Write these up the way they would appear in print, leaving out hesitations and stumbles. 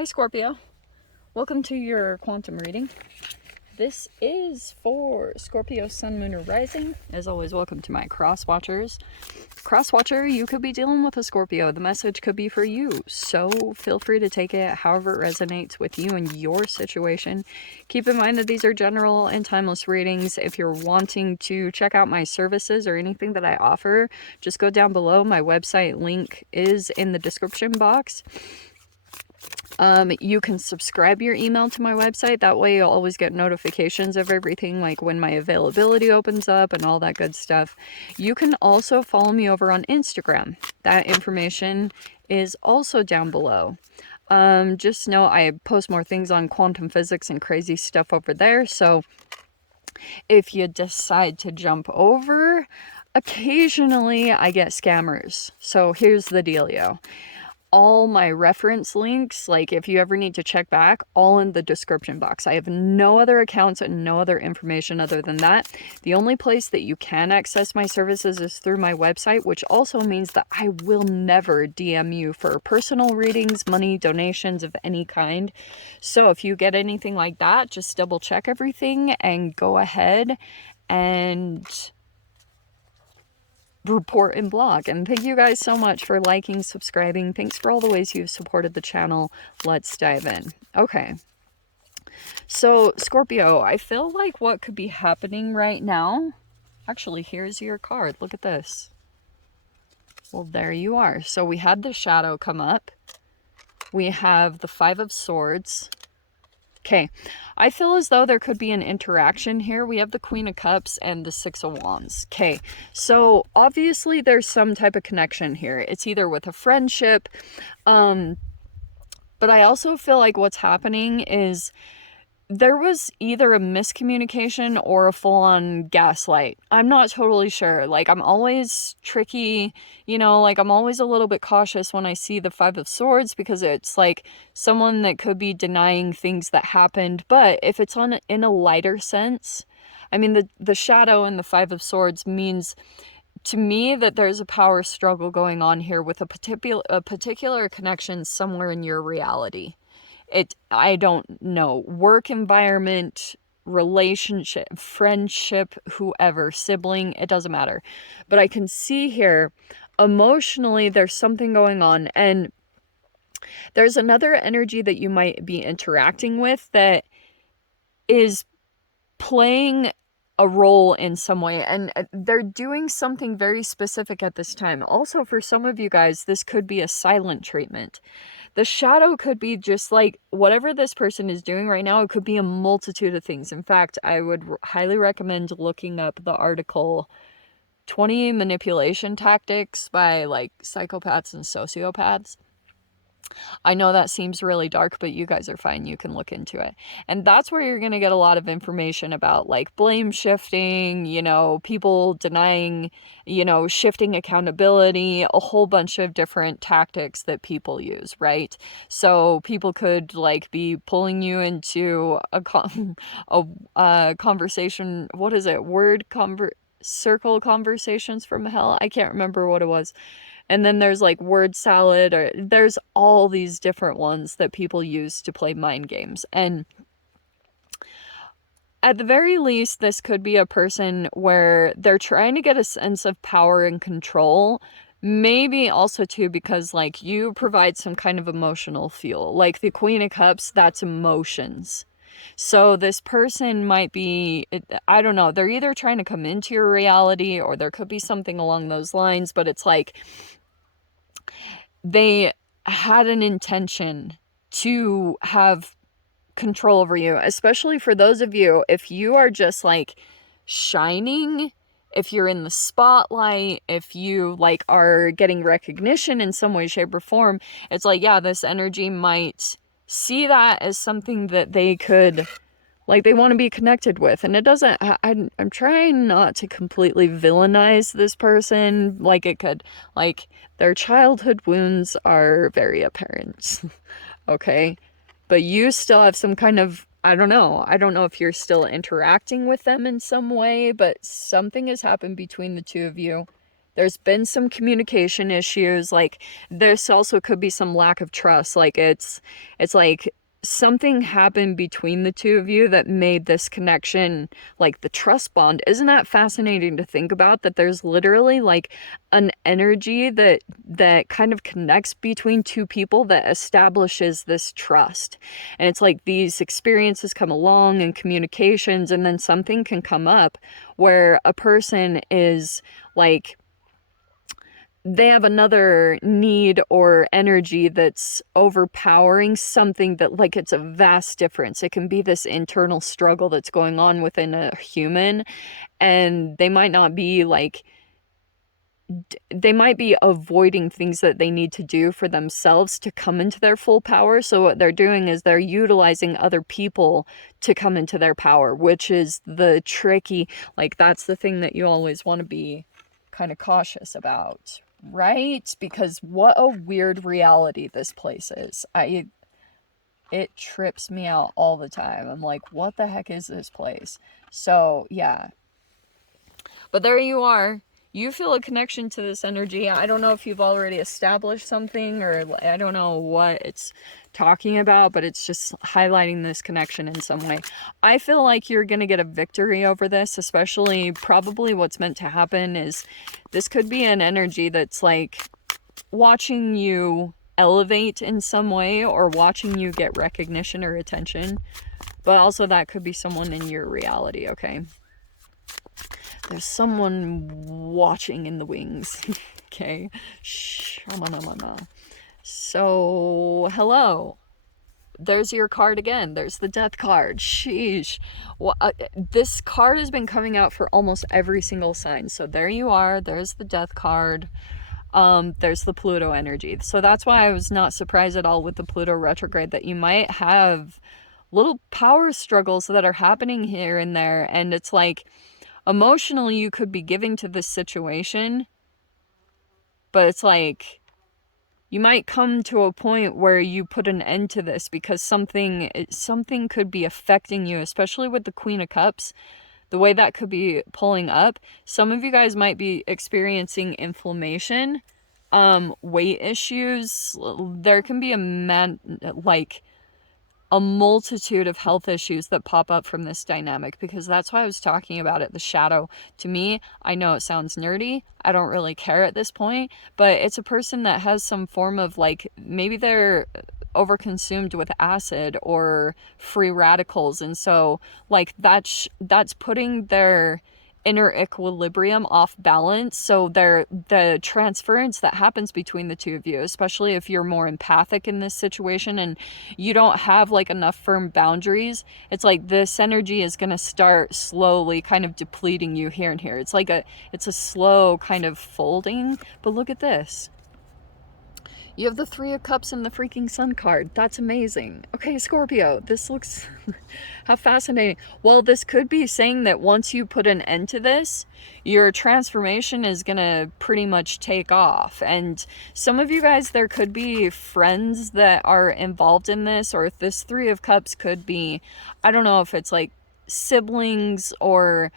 Hi Scorpio, welcome to your quantum reading. This is for Scorpio, Sun, Moon, or Rising. As always, welcome to my cross watchers. Cross watcher, you could be dealing with a Scorpio. The message could be for you, so feel free to take it however it resonates with you and your situation. Keep in mind that these are general and timeless readings. If you're wanting to check out my services or anything that I offer, just go down below. My website link is in the description box. You can subscribe your email to my website. That way you'll always get notifications of everything, like when my availability opens up and all that good stuff. You can also follow me over on Instagram. That information is also down below. Just know I post more things on quantum physics and crazy stuff over there. So if you decide to jump over, occasionally I get scammers. So here's the dealio. All my reference links, like if you ever need to check back, all in the description box. I have no other accounts and no other information other than that. The only place that you can access my services is through my website, which also means that I will never DM you for personal readings, money, donations of any kind. So if you get anything like that, just double check everything and go ahead and report and blog. And thank you guys so much for liking, subscribing. Thanks for all the ways you've supported the channel. Let's dive in. Okay, so Scorpio, I feel like what could be happening right now, actually here's your card, look at this. Well, there you are. So we had the shadow come up, we have the Five of Swords. Okay, I feel as though there could be an interaction here. We have the Queen of Cups and the Six of Wands. Okay, so obviously there's some type of connection here. It's either with a friendship, but I also feel like what's happening is there was either a miscommunication or a full-on gaslight. I'm not totally sure. Like, I'm always tricky, you know, like I'm always a little bit cautious when I see the Five of Swords, because it's like someone that could be denying things that happened. But if it's in a lighter sense, I mean, the shadow and the Five of Swords means to me that there's a power struggle going on here with a particular connection somewhere in your reality. I don't know, work environment, relationship, friendship, whoever, sibling, it doesn't matter. But I can see here, emotionally, there's something going on. And there's another energy that you might be interacting with that is playing a role in some way, and they're doing something very specific at this time. Also, for some of you guys, this could be a silent treatment. The shadow could be just like whatever this person is doing right now. It could be a multitude of things. In fact, I would highly recommend looking up the article 20 Manipulation Tactics by like psychopaths and sociopaths. I know that seems really dark, but you guys are fine. You can look into it. And that's where you're going to get a lot of information about like blame shifting, you know, people denying, you know, shifting accountability, a whole bunch of different tactics that people use, right? So people could like be pulling you into a conversation. What is it? Circle conversations from hell. I can't remember what it was. And then there's like word salad, or there's all these different ones that people use to play mind games. And at the very least, this could be a person where they're trying to get a sense of power and control. Maybe also too because like you provide some kind of emotional fuel. Like the Queen of Cups, that's emotions. So this person might be, I don't know, they're either trying to come into your reality or there could be something along those lines, but it's like they had an intention to have control over you, especially for those of you, if you are just like shining, if you're in the spotlight, if you like are getting recognition in some way, shape, or form, it's like, yeah, this energy might see that as something that they could, like, they want to be connected with. And it doesn't, I'm trying not to completely villainize this person. Like, it could, like, their childhood wounds are very apparent. Okay? But you still have some kind of, I don't know if you're still interacting with them in some way, but something has happened between the two of you. there's been some communication issues. Like, this also could be some lack of trust. Like, it's like something happened between the two of you that made this connection, like the trust bond. Isn't that fascinating to think about, that there's literally like an energy that kind of connects between two people that establishes this trust? And it's like these experiences come along and communications, and then something can come up where a person is like, they have another need or energy that's overpowering something, that like it's a vast difference. It can be this internal struggle that's going on within a human, and they might not be like, they might be avoiding things that they need to do for themselves to come into their full power. So what they're doing is they're utilizing other people to come into their power, which is the tricky, like that's the thing that you always want to be kind of cautious about, right? Because what a weird reality this place is. It trips me out all the time. I'm like, what the heck is this place? So yeah, but there you are. You feel a connection to this energy. I don't know if you've already established something, or I don't know what it's talking about, but it's just highlighting this connection in some way. I feel like you're going to get a victory over this, especially probably what's meant to happen is this could be an energy that's like watching you elevate in some way, or watching you get recognition or attention. But also that could be someone in your reality, okay? There's someone watching in the wings. Okay. Shh. So, hello. There's your card again. There's the death card. Sheesh. Well, this card has been coming out for almost every single sign. So there you are. There's the death card. There's the Pluto energy. So that's why I was not surprised at all with the Pluto retrograde that you might have little power struggles that are happening here and there. And it's like, emotionally you could be giving to this situation, but it's like you might come to a point where you put an end to this, because something could be affecting you, especially with the Queen of Cups, the way that could be pulling up. Some of you guys might be experiencing inflammation, weight issues. There can be a multitude of health issues that pop up from this dynamic, because that's why I was talking about it, the shadow. To me, I know it sounds nerdy, I don't really care at this point, but it's a person that has some form of like, maybe they're overconsumed with acid or free radicals, and so like that's putting their inner equilibrium off balance. So the transference that happens between the two of you, especially if you're more empathic in this situation and you don't have like enough firm boundaries, it's like this energy is going to start slowly kind of depleting you here and here. It's like it's a slow kind of folding. But look at this. You have the Three of Cups and the freaking Sun card. That's amazing. Okay, Scorpio, this looks... how fascinating. Well, this could be saying that once you put an end to this, your transformation is going to pretty much take off. And some of you guys, there could be friends that are involved in this, or this Three of Cups could be, I don't know if it's like siblings or...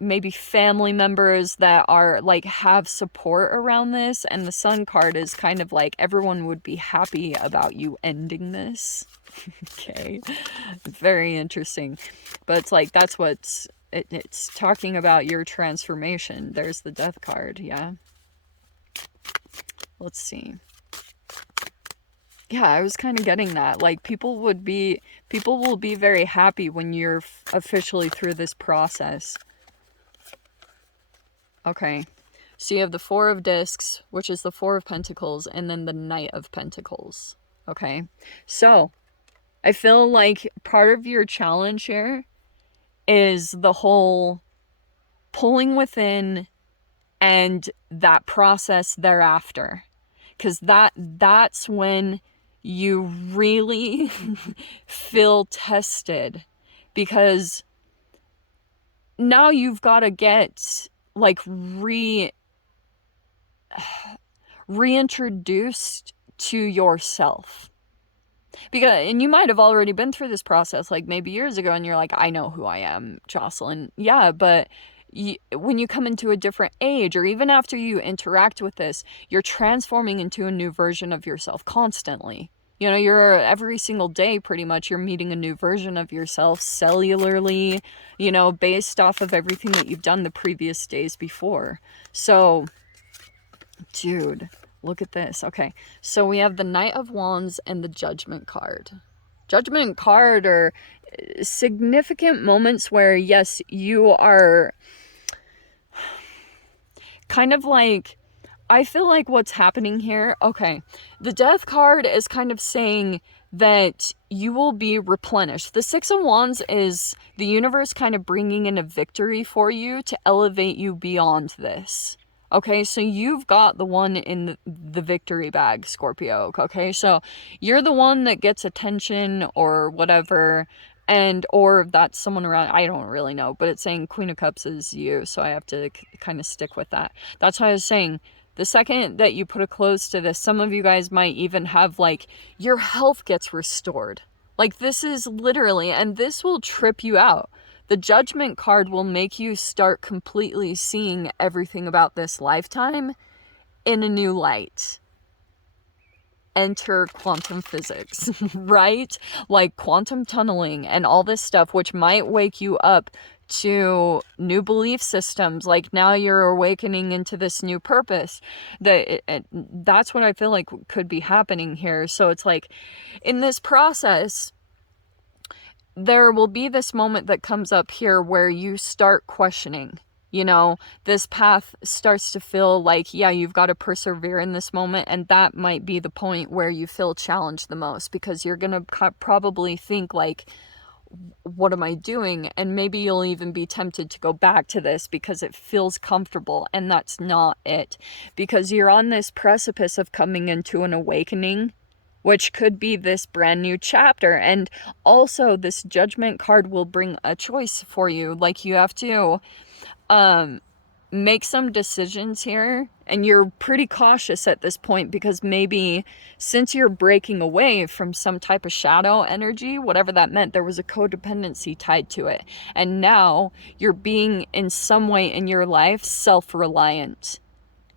maybe family members that are like have support around this. And the Sun card is kind of like everyone would be happy about you ending this. Okay, very interesting. But it's like that's what's it's talking about, your transformation. There's the Death card. Yeah, let's see. Yeah, I was kind of getting that. Like, people will be very happy when you're officially through this process. Okay. So you have the Four of Discs, which is the Four of Pentacles, and then the Knight of Pentacles. Okay. So I feel like part of your challenge here is the whole pulling within and that process thereafter. Because that's when you really feel tested, because now you've got to get like reintroduced to yourself. Because, and you might have already been through this process like maybe years ago, and you're like, I know who I am, Jocelyn. Yeah, but when you come into a different age, or even after you interact with this, you're transforming into a new version of yourself constantly. You know, you're every single day pretty much you're meeting a new version of yourself cellularly, you know, based off of everything that you've done the previous days before. So, dude, look at this. Okay, so we have the Knight of Wands and the Judgment card. Judgment card are significant moments where, yes, you are kind of like, I feel like what's happening here, okay, the Death card is kind of saying that you will be replenished. The Six of Wands is the universe kind of bringing in a victory for you to elevate you beyond this. Okay, so you've got the one in the victory bag, Scorpio. Okay, so you're the one that gets attention or whatever, and or that's someone around. I don't really know, but it's saying Queen of Cups is you, so I have to kind of stick with that. That's why I was saying the second that you put a close to this, some of you guys might even have like your health gets restored. Like this is literally, and this will trip you out. The Judgment card will make you start completely seeing everything about this lifetime in a new light. Enter quantum physics, right? Like quantum tunneling and all this stuff, which might wake you up to new belief systems. Like now you're awakening into this new purpose. That's what I feel like could be happening here. So it's like in this process, there will be this moment that comes up here where you start questioning, you know, this path starts to feel like, yeah, you've got to persevere in this moment. And that might be the point where you feel challenged the most, because you're going to probably think like, what am I doing? And maybe you'll even be tempted to go back to this because it feels comfortable, and that's not it, because you're on this precipice of coming into an awakening, which could be this brand new chapter. And also this Judgment card will bring a choice for you. Like you have to make some decisions here, and you're pretty cautious at this point because maybe since you're breaking away from some type of shadow energy, whatever that meant, there was a codependency tied to it, and now you're being in some way in your life self-reliant.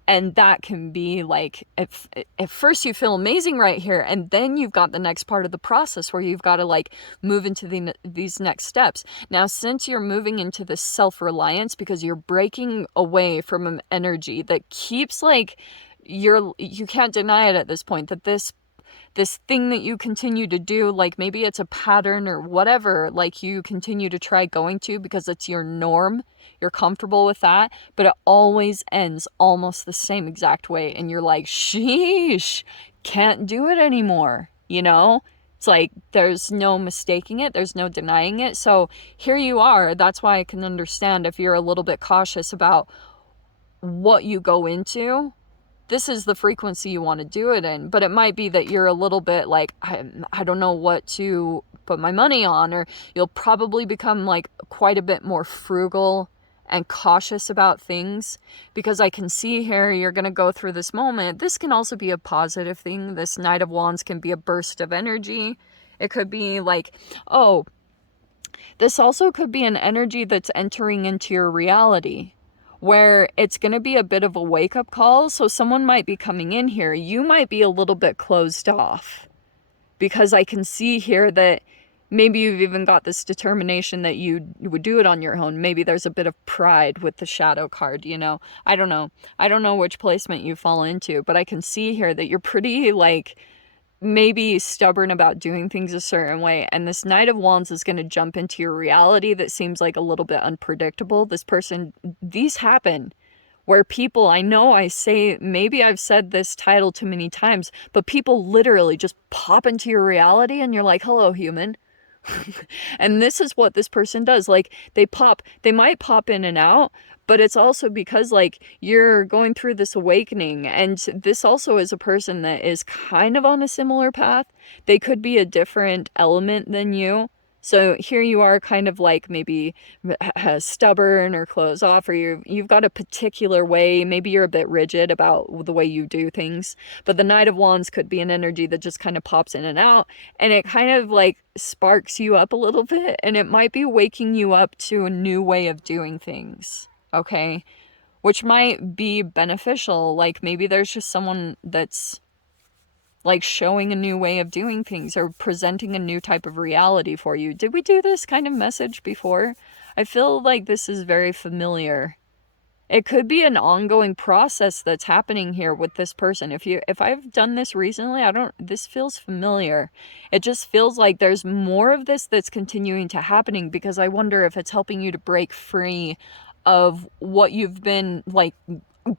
And that can be like, at first you feel amazing right here, and then you've got the next part of the process where you've got to like move into these next steps. Now, since you're moving into this self-reliance, because you're breaking away from an energy that keeps like, you can't deny it at this point, that this thing that you continue to do, like maybe it's a pattern or whatever, like you continue to try going to because it's your norm, you're comfortable with that, but it always ends almost the same exact way, and you're like, sheesh, can't do it anymore, you know? It's like there's no mistaking it, there's no denying it. So here you are. That's why I can understand if you're a little bit cautious about what you go into. This is the frequency you want to do it in, but it might be that you're a little bit like, I don't know what to put my money on, or you'll probably become like quite a bit more frugal and cautious about things, because I can see here you're going to go through this moment. This can also be a positive thing. This Knight of Wands can be a burst of energy. It could be like, oh, this also could be an energy that's entering into your reality, where it's going to be a bit of a wake-up call. So someone might be coming in here. You might be a little bit closed off, because I can see here that maybe you've even got this determination that you would do it on your own. Maybe there's a bit of pride with the shadow card, you know. I don't know which placement you fall into, but I can see here that you're pretty like maybe stubborn about doing things a certain way, and this Knight of Wands is going to jump into your reality that seems like a little bit unpredictable. This person, these happen where people, I know I say, maybe I've said this title too many times, but people literally just pop into your reality and you're like, hello, human. And this is what this person does. Like they might pop in and out, but it's also because like you're going through this awakening, and this also is a person that is kind of on a similar path. They could be a different element than you. So here you are kind of like maybe stubborn or closed off, or you've got a particular way. Maybe you're a bit rigid about the way you do things. But the Knight of Wands could be an energy that just kind of pops in and out, and it kind of like sparks you up a little bit, and it might be waking you up to a new way of doing things. okay? Which might be beneficial. Like maybe there's just someone that's like showing a new way of doing things or presenting a new type of reality for you. Did we do this kind of message before? I feel like this is very familiar. It could be an ongoing process that's happening here with this person. If I've done this recently, this feels familiar. It just feels like there's more of this that's continuing to happening, because I wonder if it's helping you to break free of what you've been like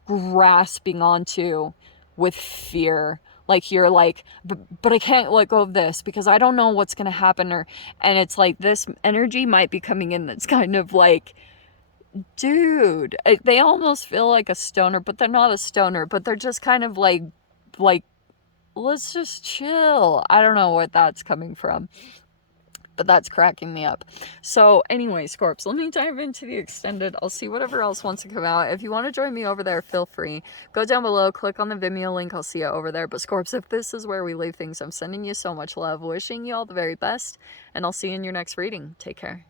grasping onto with fear. Like you're like, but I can't let go of this because I don't know what's going to happen. And it's like this energy might be coming in that's kind of like, dude, they almost feel like a stoner, but they're not a stoner, but they're just kind of like, let's just chill. I don't know where that's coming from, but that's cracking me up. So anyway, Scorps, let me dive into the extended. I'll see whatever else wants to come out. If you want to join me over there, feel free. Go down below, click on the Vimeo link. I'll see you over there. But Scorps, if this is where we leave things, I'm sending you so much love, wishing you all the very best, and I'll see you in your next reading. Take care.